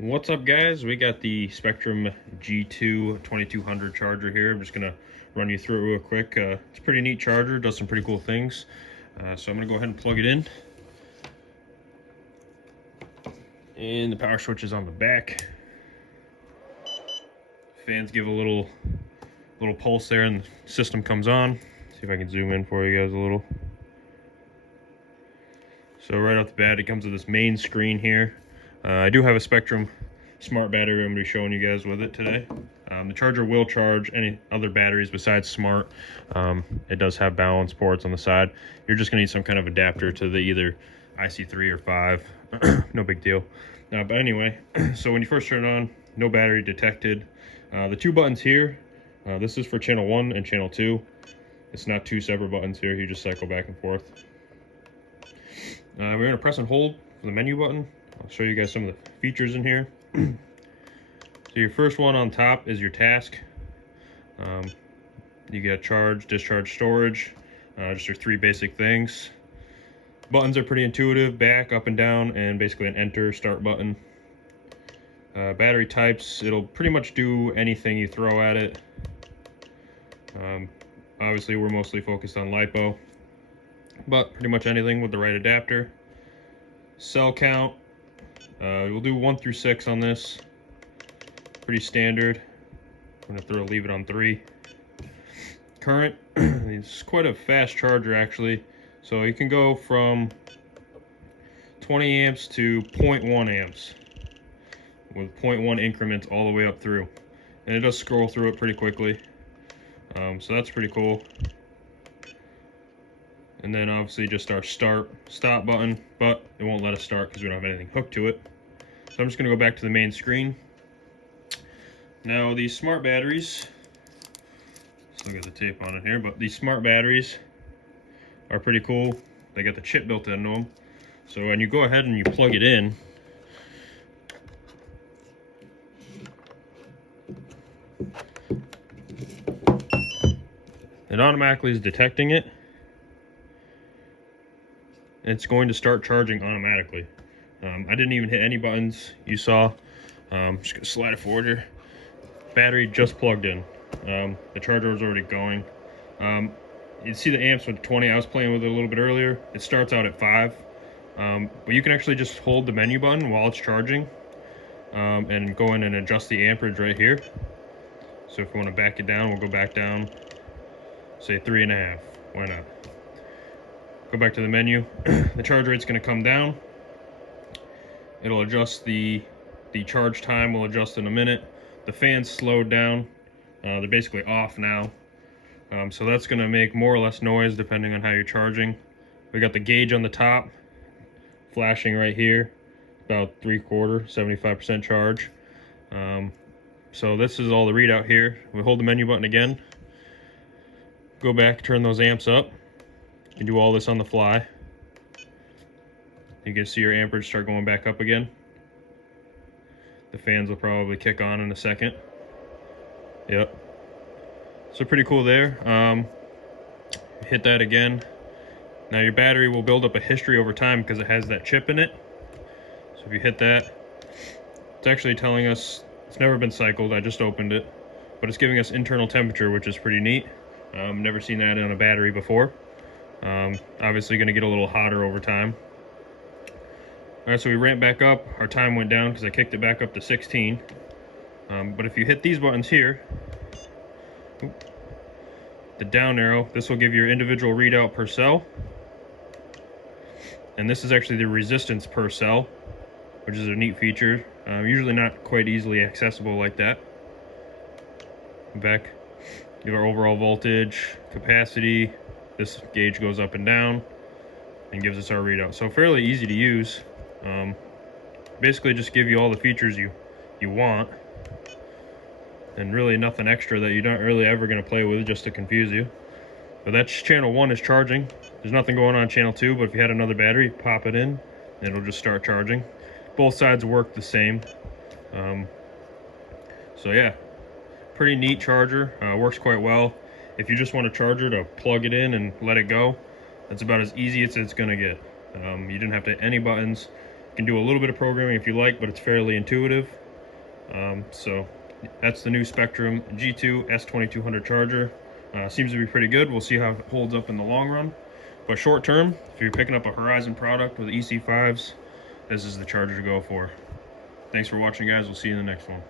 What's up, guys? We got the Spektrum G2 2200 charger here. I'm just gonna run you through it real quick. It's a pretty neat charger, does some pretty cool things. So I'm gonna go ahead and plug it in. And the power switch is on the back. Fans give a little pulse there and the system comes on. See if I can zoom in for you guys a little. So right off the bat, it comes with this main screen here. I do have a Spektrum smart battery I'm going to be showing you guys with it today. The charger will charge any other batteries besides smart. It does have balance ports on the side. You're just going to need some kind of adapter to the either IC3 or 5. No big deal. But anyway, so when you first turn it on, no battery detected. The two buttons here, this is for channel 1 and channel 2. It's not two separate buttons here. You just cycle back and forth. We're going to press and hold for the menu button. I'll show you guys some of the features in here. So your first one on top is your task. You get charge, discharge, storage, just your three basic things. Buttons are pretty intuitive, back, up and down, and basically an enter, start button. Battery types, it'll pretty much do anything you throw at it. Obviously we're mostly focused on LiPo, but pretty much anything with the right adapter. Cell count, we'll do 1 through 6 on this. Pretty standard. I'm gonna leave it on 3. Current, it's quite a fast charger actually. So you can go from 20 amps to 0.1 amps with 0.1 increments all the way up through. And it does scroll through it pretty quickly. So that's pretty cool. And then obviously just our stop button, but it won't let us start because we don't have anything hooked to it. So I'm just gonna go back to the main screen. Now these smart batteries, still got the tape on it here, but these smart batteries are pretty cool. They got the chip built into them. So when you go ahead and you plug it in, it automatically is detecting it. It's going to start charging automatically. I didn't even hit any buttons you saw. I'm just gonna slide it forward here. Battery just plugged in. The charger was already going. You see the amps with 20. I was playing with it a little bit earlier. It starts out at 5. But you can actually just hold the menu button while it's charging and go in and adjust the amperage right here. So if we want to back it down, we'll go back down, say 3.5. Why not? Go back to the menu. The charge rate's going to come down. It'll adjust the charge time. Will adjust in a minute. The fan's slowed down. They're basically off now. So that's going to make more or less noise depending on how you're charging. We got the gauge on the top, flashing right here, about 3/4, 75% charge. So this is all the readout here. We hold the menu button again. Go back, turn those amps up. You can do all this on the fly. You can see your amperage start going back up again. The fans will probably kick on in a second. Yep. So pretty cool there. Hit that again. Now your battery will build up a history over time because it has that chip in it. So if you hit that, it's actually telling us it's never been cycled. I just opened it, but it's giving us internal temperature, which is pretty neat. Never seen that on a battery before. Obviously going to get a little hotter over time. All right, so we ramped back up. Our time went down because I kicked it back up to 16. But if you hit these buttons here, the down arrow, this will give you your individual readout per cell. And this is actually the resistance per cell, which is a neat feature. Usually not quite easily accessible like that. Back, give our overall voltage, capacity. This gauge goes up and down and gives us our readout. So fairly easy to use. Basically just give you all the features you want. And really nothing extra that you're not really ever going to play with just to confuse you. But that's channel 1 is charging. There's nothing going on channel 2, but if you had another battery, pop it in, and it'll just start charging. Both sides work the same. So yeah, pretty neat charger. Works quite well. If you just want a charger to plug it in and let it go, that's about as easy as it's going to get. You didn't have to hit any buttons. can do a little bit of programming if you like, but it's fairly intuitive. So that's the new Spektrum G2 S2200 charger. Seems to be pretty good. We'll see how it holds up in the long run. But short term, if you're picking up a Horizon product with EC5s, this is the charger to go for. Thanks for watching, guys. We'll see you in the next one.